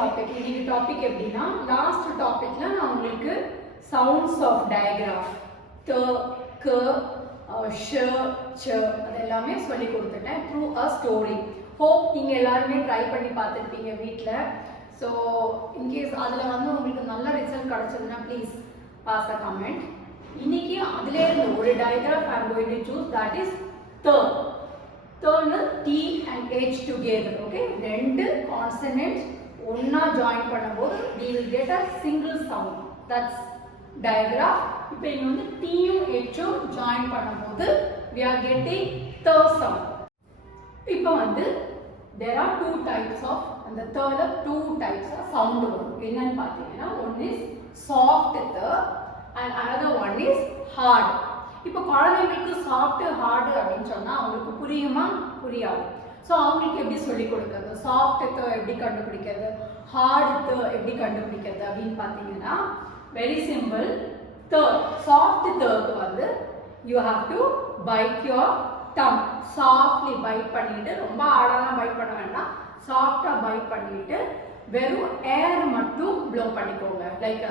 Topic இன்னைக்கு topic எப்படின்னா last டாபிக்ல நான் உங்களுக்கு சவுண்ட்ஸ் ஆஃப் டயக்ராஃப் த க ஷ ச அதெல்லாமே சொல்லி கொடுத்துட்டேன் த்ரூ அ ஸ்டோரி. ஹோப் நீங்கள் எல்லாருமே ட்ரை பண்ணி பார்த்துருப்பீங்க வீட்டில். ஸோ இன்கேஸ் அதில் வந்து உங்களுக்கு நல்ல ரிசல்ட் கிடச்சதுன்னா ப்ளீஸ் பாஸ் அ கமெண்ட். இன்னைக்கு அதிலே இருந்து ஒரு diagraph I am going to choose, that is the. Turn T and H together. Okay, ரெண்டு consonants ஒண்ணா join பண்ணும்போது we will get a single sound. That's digraph. இப்போ இங்க வந்து T யும் H யும் join பண்ணும்போது we are getting the sound. இப்போ வந்து there are two types of அந்த third two types of sound வரும். என்னன்னு பார்த்தீங்கன்னா one is soft the and another one is hard. இப்போ குழந்தைங்களுக்கு சாஃப்ட் ஹார்டு அப்படின்னு சொன்னா அவங்களுக்கு புரியுமா புரியாது. ஸோ அவங்களுக்கு எப்படி சொல்லி கொடுக்கறது, சாஃப்ட் எப்படி கண்டுபிடிக்கிறது, ஹார்டு எப்படி கண்டுபிடிக்கிறது அப்படின்னு பார்த்தீங்கன்னா வெரி சிம்பிள். சாஃப்ட் க்கு வந்து you have to byte your டம். சாஃப்ட்லி பைட் பண்ணிட்டு, ரொம்ப ஹார்டாலாம் பைட் பண்ண வேண்டாம், சாஃப்டா பைட் பண்ணிட்டு வெறும் ஏர் மட்டும் ப்ளோ பண்ணிக்கோங்க. லைக்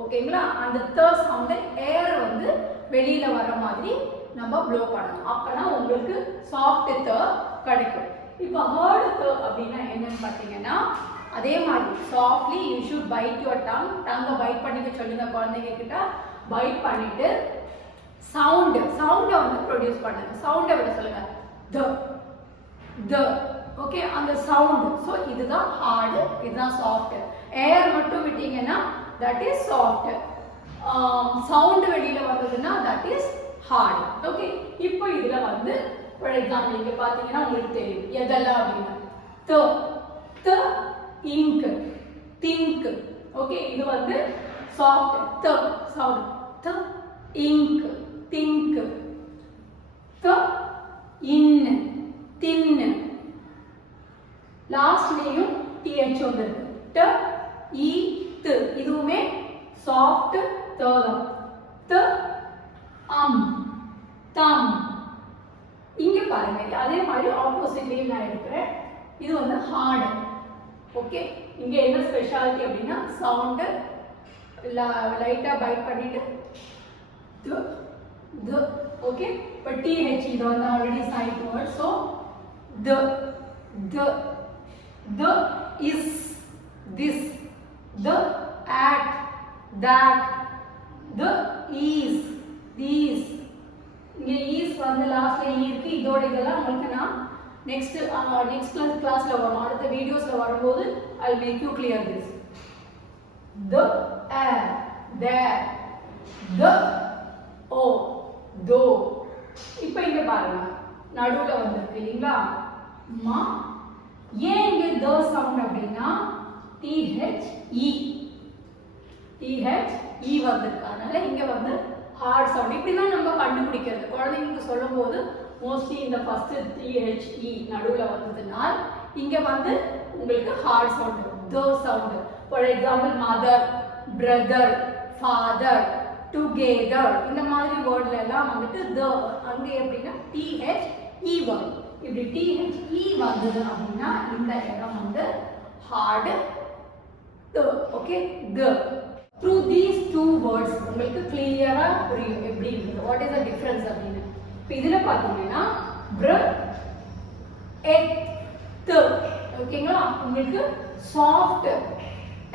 ஓகேங்களா, அந்த த சவுண்ட் ஏர் வந்து வெளியில வர மாதிரி நம்ம ப்ளோ பண்ணணும். அப்பதான் உங்களுக்கு சாஃப்ட் த கிடைக்கும். இப்போ ஹார்டு த அப்படின்னா என்னன்னு பார்த்தீங்கன்னா அதே மாதிரி softly you should bite your டங்கை பைட் பண்ணிக்க சொல்லுங்க குழந்தைங்க கிட்ட. பைட் பண்ணிட்டு சவுண்டை வந்து ப்ரொடியூஸ் பண்ணுங்க. சவுண்டை விட சொல்லுங்க த த. ஓகே, அந்த சவுண்ட். ஸோ இதுதான் ஹார்டு, இதுதான் சாஃப்ட். ஏர் மட்டும் விட்டீங்கன்னா that is soft. Sound வெளியில வந்ததுன்னா that is hard. ஓகே, இப்போ இதுல வந்து ஃபார் எக்ஸாம்பிள் இங்க பாத்தீங்கன்னா உங்களுக்கு தெரியும் எதெல்லாம் அப்படின்னா த இங்க் திங்க். ஓகே, இது வந்து soft th sound. Th ink think. Th in thin. லாஸ்ட்லயும் th வந்துருக்கு. ட இ து இதுவுமே சாஃப்ட் தம். த தம். இங்க பாருங்க அதே மாதிரி ஆப்போசிட்லயும் நான் எடுக்கிறேன். இது வந்து ஹார்டு. ஓகே, இங்க என்ன ஸ்பெஷாலிட்டி அப்படின்னா சவுண்ட் லைட்டா பைட் பண்ணிட்டு து து. ஓகே, இப்போ th இது வந்து already sight word. So the the the is this, the at that, the is these. இங்க is வந்து லாஸ்ட்ல இருக்கு. இதோட இதெல்லாம் உங்களுக்கு நான் நெக்ஸ்ட் கிளாஸ்ல வரும், அடுத்த வீடியோஸ்ல வரும்போது I will make you clear this. The air there, the o do. இப்போ இங்க பாருங்க நடுவுல வந்திருக்கு இல்லீங்களா மா. ஏன் இங்க the சவுண்ட் அப்படின்னா THE வந்திருக்கு, அதனால இங்க வந்து ஹார்ட் சவுண்ட். இப்படிதான் நம்ம கண்டுபிடிக்கிறது. குழந்தைங்களுக்கு சொல்லும் போது மோஸ்ட்லி இந்த ஃபர்ஸ்ட் THE நடுவுல வந்ததுனால் இங்க வந்து உங்களுக்கு ஹார்ட் சவுண்ட் த sound. For example mother, brother, father, together, இந்த மாதிரி வேர்ட்ல எல்லாம் வந்துட்டு த. அங்க எப்படின்னா THE வரும். இப்படி THE வந்தது அப்படின்னா இந்த இடம் வந்து ஹார்டு. ஓகே, க. through these two words உங்களுக்கு கிளியரா புரியும் எப்படி இருக்குது, வாட் இஸ் தி டிஃபரன்ஸ் அப்படின்னு. இப்போ இதுல பாத்தீங்கன்னா br et th. ஓகேங்களா, உங்களுக்கு சாஃப்ட்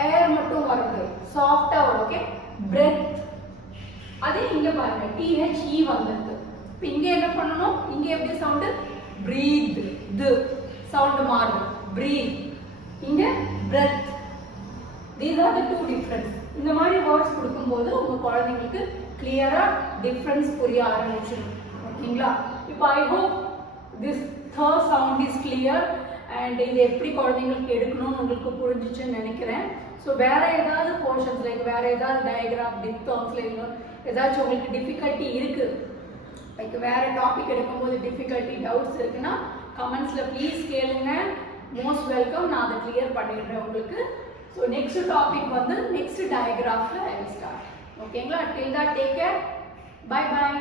ஏர் மட்டும் வருது, சாஃப்ட்டா வரும். Okay, breath. அதே இங்க பாருங்க THE வந்திருக்கு. இப்போ இங்க என்ன பண்ணணும், இங்க எப்படி சவுண்ட் breathe, து சவுண்ட் மாறும் breathe. இங்க breath. These are the two difference. இந்த மாதிரி வேர்ட்ஸ் கொடுக்கும்போது உங்க குழந்தைங்களுக்கு கிளியரா டிஃபரன்ஸ் புரிய ஆரம்பிச்சிடும். ஓகேங்களா, இப்போ I hope this third sound is clear and இது எப்படி குழந்தைங்களுக்கு எடுக்கணும்னு உங்களுக்கு புரிஞ்சிச்சுன்னு நினைக்கிறேன். ஸோ வேற ஏதாவது போர்ஷன்ஸ் லைக் வேற ஏதாவது டயக்ராம் டிப்தாம்ஸ்ல ஏதாச்சும் உங்களுக்கு டிஃபிகல்ட்டி இருக்கு, லைக் வேற டாபிக் எடுக்கும்போது டிஃபிகல்ட்டி டவுட்ஸ் இருக்குன்னா கமெண்ட்ஸ்ல ப்ளீஸ் கேளுங்க. மோஸ்ட் வெல்கம், நான் அதை கிளியர் பண்ணிடுறேன் உங்களுக்கு. So next topic வந்து next diagram I will start. Okay, till that take care. Bye bye.